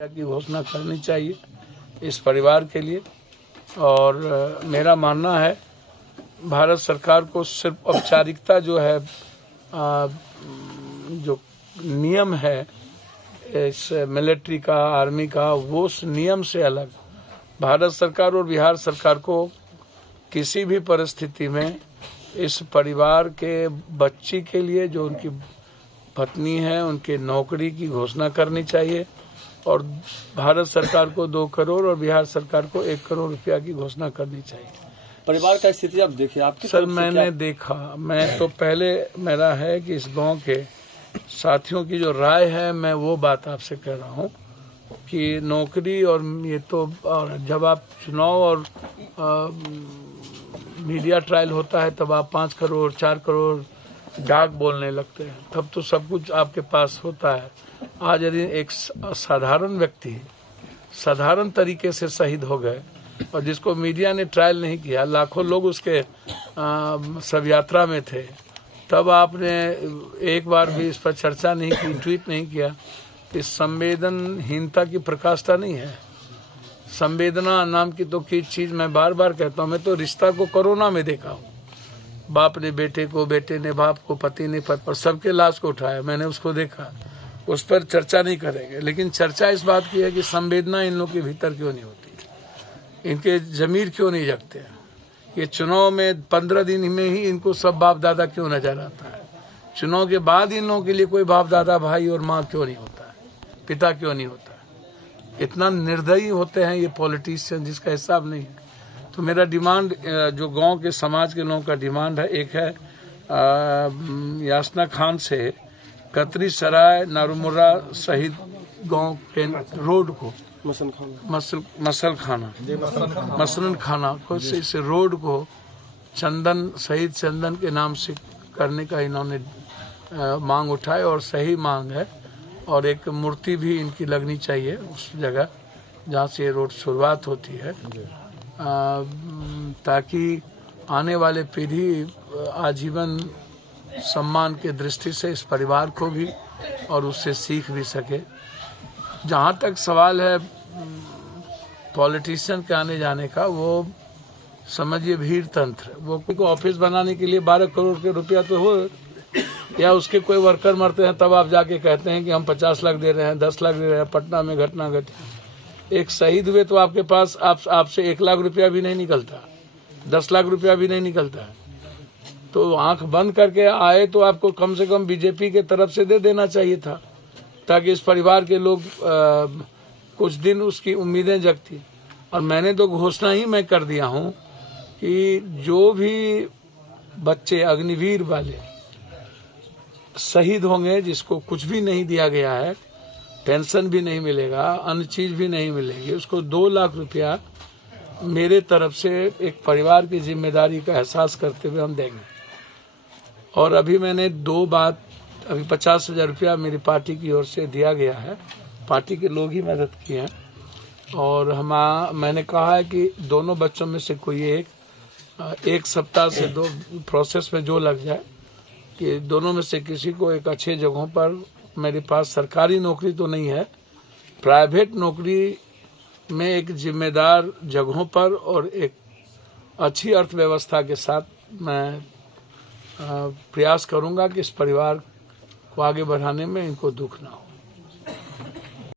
की घोषणा करनी चाहिए इस परिवार के लिए। और मेरा मानना है भारत सरकार को सिर्फ औपचारिकता जो है जो नियम है इस मिलिट्री का, आर्मी का, वो उस नियम से अलग भारत सरकार और बिहार सरकार को किसी भी परिस्थिति में इस परिवार के बच्ची के लिए जो उनकी पत्नी है उनके नौकरी की घोषणा करनी चाहिए और भारत सरकार को 2 करोड़ और बिहार सरकार को 1 करोड़ रुपया की घोषणा करनी चाहिए। परिवार का स्थिति आप देखिए आपकी सर मैंने देखा, मैं तो पहले मेरा है कि इस गांव के साथियों की जो राय है मैं वो बात आपसे कह रहा हूँ कि नौकरी और ये तो जब आप चुनाव और मीडिया ट्रायल होता है तब आप 5 करोड़ 4 करोड़ डाक बोलने लगते हैं, तब तो सब कुछ आपके पास होता है। आज यदि एक साधारण व्यक्ति साधारण तरीके से शहीद हो गए और जिसको मीडिया ने ट्रायल नहीं किया, लाखों लोग उसके शव यात्रा में थे, तब आपने एक बार भी इस पर चर्चा नहीं की, ट्वीट नहीं किया। इस संवेदनहीनता की प्रकाष्ठा नहीं है। संवेदना नाम की तो की चीज मैं बार बार कहता हूँ। मैं तो रिश्ता को कोरोना में देखा हूँ, बाप ने बेटे को, बेटे ने बाप को, पति ने पति पर, सबके लाश को उठाया, मैंने उसको देखा। उस पर चर्चा नहीं करेंगे, लेकिन चर्चा इस बात की है कि संवेदना इन लोगों के भीतर क्यों नहीं होती, इनके जमीर क्यों नहीं जगते हैं। ये चुनाव में 15 दिन में ही इनको सब बाप दादा क्यों नजर आता है, चुनाव के बाद इन लोगों के लिए कोई बाप दादा, भाई और माँ क्यों नहीं होता है, पिता क्यों नहीं होता है। इतना निर्दयी होते हैं ये पॉलिटिशियन जिसका हिसाब नहीं है। तो मेरा डिमांड जो गांव के समाज के लोगों का डिमांड है, एक है यासना खान से कतरी सराय नारुमुरा शहीद गांव के रोड को मसलन खाना को से रोड को चंदन, शहीद चंदन के नाम से करने का इन्होंने मांग उठाए और सही मांग है। और एक मूर्ति भी इनकी लगनी चाहिए उस जगह जहाँ से ये रोड शुरुआत होती है, ताकि आने वाले पीढ़ी आजीवन सम्मान के दृष्टि से इस परिवार को भी और उससे सीख भी सके। जहाँ तक सवाल है पॉलिटिशियन के आने जाने का, वो समझिए भीड़ तंत्र, वो को ऑफिस बनाने के लिए 12 करोड़ के रुपया तो हो, या उसके कोई वर्कर मरते हैं तब आप जाके कहते हैं कि हम 50 लाख दे रहे हैं, 10 लाख दे रहे हैं। पटना में घटना घटी, एक शहीद हुए तो आपके पास आपसे 1 लाख रुपया भी नहीं निकलता, 10 लाख रुपया भी नहीं निकलता है। तो आंख बंद करके आए तो आपको कम से कम बीजेपी के तरफ से दे देना चाहिए था, ताकि इस परिवार के लोग कुछ दिन उसकी उम्मीदें जगती। और मैंने तो घोषणा ही मैं कर दिया हूँ कि जो भी बच्चे अग्निवीर वाले शहीद होंगे, जिसको कुछ भी नहीं दिया गया है, पेंशन भी नहीं मिलेगा, अन्य चीज भी नहीं मिलेगी, उसको 2 लाख रुपया मेरे तरफ से एक परिवार की जिम्मेदारी का एहसास करते हुए हम देंगे। और अभी मैंने अभी 50,000 रुपया मेरी पार्टी की ओर से दिया गया है, पार्टी के लोग ही मदद किए हैं। और मैंने कहा है कि दोनों बच्चों में से कोई एक सप्ताह से 2 प्रोसेस में जो लग जाए, कि दोनों में से किसी को एक अच्छे जगहों पर, मेरे पास सरकारी नौकरी तो नहीं है, प्राइवेट नौकरी में एक जिम्मेदार जगहों पर और एक अच्छी अर्थव्यवस्था के साथ मैं प्रयास करूंगा कि इस परिवार को आगे बढ़ाने में इनको दुख ना हो।